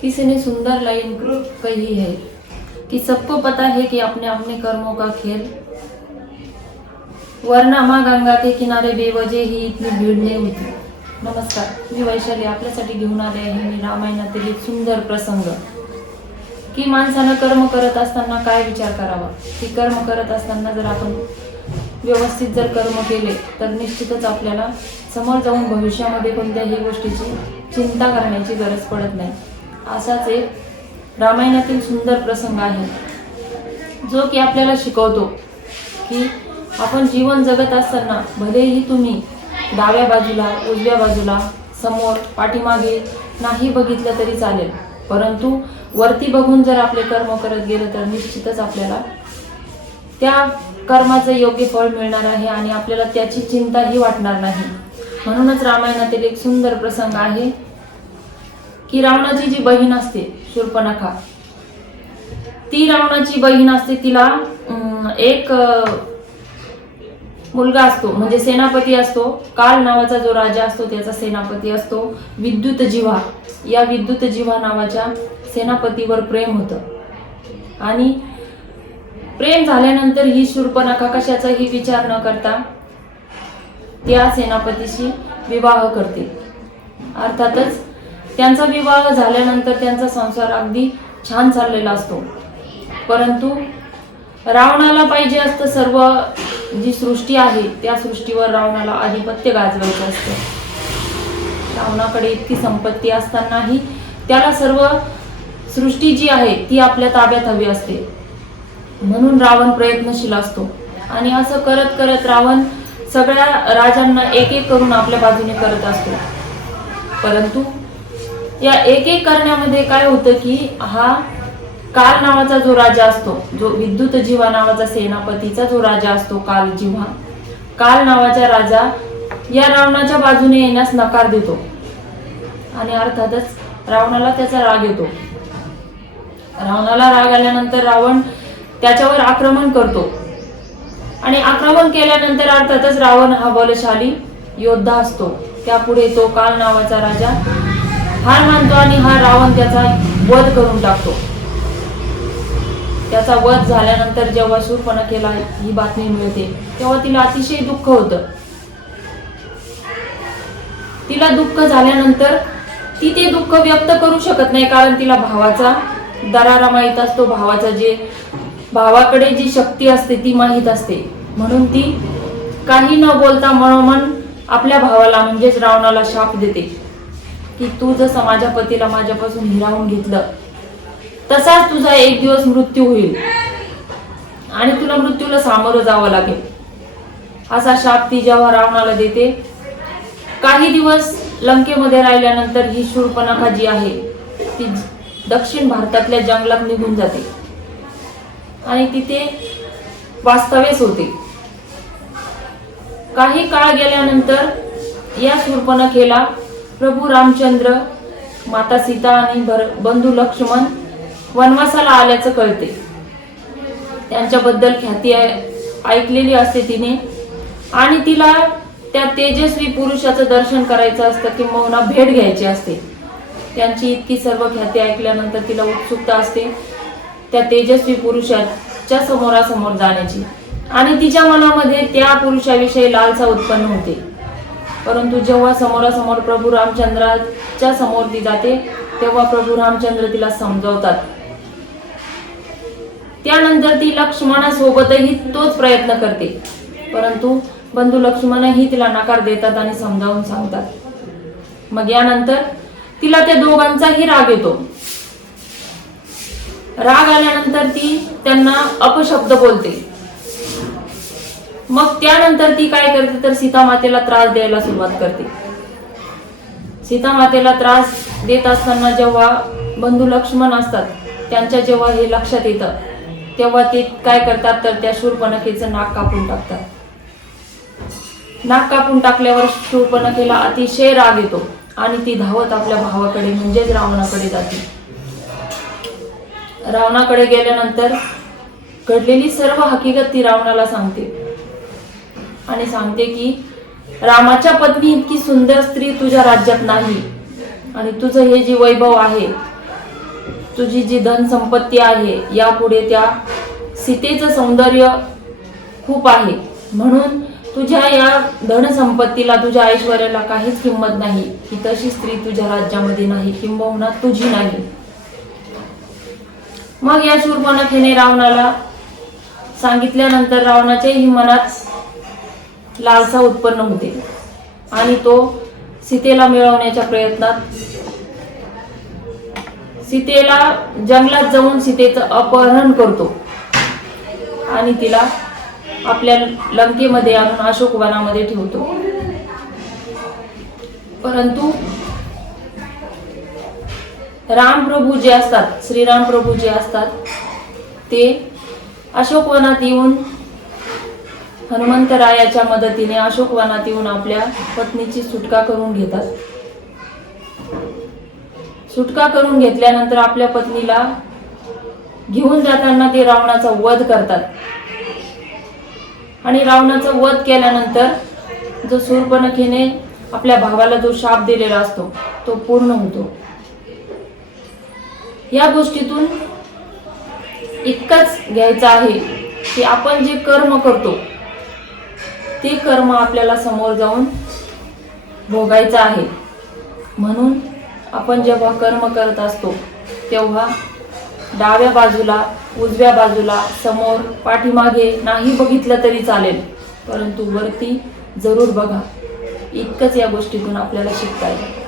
किसी ने सुंदर लाइन कही है कि सबको पता है कि अपने अपने कर्मों का खेल, वरना माँ गंगा के किनारे बेवजह ही इतनी भीड़ नहीं होती. नमस्कार, मी वैशाली आपल्यासाठी घेऊन आले आहे मी रामायणातील एक सुंदर प्रसंग की माणसानं कर्म करत असताना काय विचार करावा. की कर्म करत असताना जर आपण व्यवस्थित जर कर्म केले तर निश्चितच आपल्याला समोर जाऊन भविष्यामध्ये कोणत्याही गोष्टीची चिंता करण्याची गरज पडत नाही. असाच एक रामायणातील सुंदर प्रसंग आहे जो की आपल्याला शिकवतो की आपण जीवन जगत असताना भलेही तुम्ही डाव्या बाजूला, उजव्या बाजूला, समोर, पाठीमागे नाही बघितलं तरी चालेल, परंतु वरती बघून जर आपले कर्म करत गेलं तर निश्चितच आपल्याला त्या कर्माचं योग्य फळ मिळणार आहे आणि आपल्याला त्याची चिंताही वाटणार नाही. म्हणूनच रामायणातील एक सुंदर प्रसंग आहे की रावणाची जी बहीण असते शूर्पणखा, ती रावणाची बहीण असते, तिला एक मुलगा असतो, म्हणजे सेनापती असतो. काल नावाचा जो राजा असतो त्याचा सेनापती असतो विद्युत जिव्हा. या विद्युत जिव्हा नावाच्या सेनापतीवर प्रेम होतं आणि प्रेम झाल्यानंतर ही शूर्पणखा कशाचाही विचार न करता त्या सेनापतीशी विवाह करते. अर्थातच त्यांचा विवाह झाल्यानंतर त्यांचा संसार अगदी छान चाललेला असतो, परंतु रावणाला पाहिजे असतं सर्व जी सृष्टी आहे त्या सृष्टीवर रावणाला आधिपत्य गाजवायचं असतं. रावणाकडे इतकी संपत्ती असतानाही त्याला सर्व सृष्टी जी आहे ती आपल्या ताब्यात हवी असते. म्हणून रावण प्रयत्नशील असतो आणि असं करत करत रावण सगळ्या राजांना एक एक करून आपल्या बाजूने करत असतो. परंतु या एक एक करण्यामध्ये काय होतं की हा काल नावाचा जो राजा असतो, जो विद्युत जिव्हा नावाचा सेनापतीचा जो राजा असतो काल जिव्हा, काल नावाचा राजा या रावणाच्या बाजूने येण्यास नकार देतो आणि अर्थातच रावणाला त्याचा राग येतो. रावणाला राग आल्यानंतर रावण त्याच्यावर आक्रमण करतो आणि आक्रमण केल्यानंतर अर्थातच रावण हा बलशाली योद्धा असतो. त्यापुढे तो काल नावाचा राजा हार मानतो आणि हा रावण त्याचा वध करून टाकतो. त्याचा वध झाल्यानंतर जेव्हा शूर्पणखेला ही बातमी मिळते तेव्हा तिला अतिशय दुःख होतं. तिला दुःख झाल्यानंतर ती ते दुःख व्यक्त करू शकत नाही, कारण तिला भावाचा दरारा माहीत असतो, भावाकडे जी शक्ती असते ती माहीत असते. म्हणून ती काही न बोलता मनोमन आपल्या भावाला म्हणजेच रावणाला शाप देते की तू जसं माझ्या पतीला माझ्यापासून हिरावून घेतलं तसाच तुझा एक दिवस मृत्यू होईल आणि तुला मृत्यूला सामोरं जावं लागेल. असा शाप ती जेव्हा रावणाला देते, काही दिवस लंकेमध्ये राहिल्यानंतर ही शूर्पणखा जी आहे ती दक्षिण भारतातल्या जंगलात निघून जाते आणि तिथे वास्तव्यास होते. काही काळ गेल्यानंतर या शूर्पणखेला प्रभू रामचंद्र, माता सीता आणि बंधू लक्ष्मण वनवासाला आल्याचं कळते. त्यांच्याबद्दल ख्याती ऐकलेली असते तिने आणि तिला त्या तेजस्वी पुरुषाचं दर्शन करायचं असतं किंवा भेट घ्यायची असते. त्यांची इतकी सर्व ख्याती ऐकल्यानंतर तिला उत्सुकता असते त्या तेजस्वी पुरुषाच्या समोरासमोर जाण्याची आणि तिच्या मनामध्ये त्या पुरुषाविषयी लालसा उत्पन्न होते. परंतु जेव्हा समोरासमोर प्रभू रामचंद्राच्या समोर ती जाते तेव्हा प्रभू रामचंद्र तिला समजावतात. त्यानंतर ती लक्ष्मणासोबतही तोच प्रयत्न करते, परंतु बंधू लक्ष्मणही तिला नकार देतात आणि समजावून सांगतात. मग यानंतर तिला त्या दोघांचाही राग येतो. राग आल्यानंतर ती त्यांना अपशब्द बोलते. मग त्यानंतर ती काय करते तर सीता मातेला त्रास द्यायला सुरुवात करते. सीता मातेला त्रास देत असताना जेव्हा बंधू लक्ष्मण असतात त्यांच्या जेव्हा हे लक्षात येतं तेव्हा ते काय करतात तर त्या शूर्पणखेचं नाक कापून टाकतात. नाक कापून टाकल्यावर शूर्पणखेला अतिशय राग येतो आणि ती धावत आपल्या भावाकडे म्हणजेच रावणाकडे जाते. रावणाकडे गेल्यानंतर घडलेली सर्व हकीकत ती रावणाला सांगते आणि सांगते की रामाच्या पत्नी इतकी सुंदर स्त्री तुझ्या राज्यात नाही आणि तुझं हे जे वैभव आहे, तुझी जी धनसंपत्ती आहे, यापुढे त्या सीतेचं सौंदर्य खूप आहे, म्हणून तुझ्या या धनसंपत्तीला, तुझ्या ऐश्वर्याला काहीच किंमत नाही, की तशी स्त्री तुझ्या राज्यामध्ये नाही, किंबहुना तुझी नाही. मग या शूर्पणखेने रावणाला सांगितल्यानंतर रावणाच्याही मनात लालसा उत्पन्न होते आणि तो सीतेला मिळवण्याच्या प्रयत्नात सीतेला जंगलात जाऊन सीतेचं अपहरण करतो आणि तिला आपल्या लंकेमध्ये आणून अशोकवनामध्ये ठेवतो. परंतु रामप्रभू जे असतात, श्रीराम प्रभू जे असतात, ते अशोकवनात येऊन हनुमंतरायाच्या मदतीने अशोकवनात येऊन आपल्या पत्नीची सुटका करून घेतात. सुटका करून घेतल्यानंतर आपल्या पत्नीला घेऊन जाताना ते रावणाचा वध करतात आणि रावणाचा वध केल्यानंतर जो शूर्पणखेने आपल्या भावाला जो शाप दिलेला असतो तो पूर्ण होतो. या गोष्टीतून इतकंच घ्यायचं आहे की आपण जे कर्म करतो ते कर्म आपल्याला समोर जाऊन भोगायचं आहे. म्हणून आपण जेव्हा कर्म करत असतो तेव्हा डाव्या बाजूला, उजव्या बाजूला, समोर, पाठीमागे नाही बघितलं तरी चालेल, परंतु वरती जरूर बघा. इतकंच या गोष्टीतून आपल्याला शिकता येईल.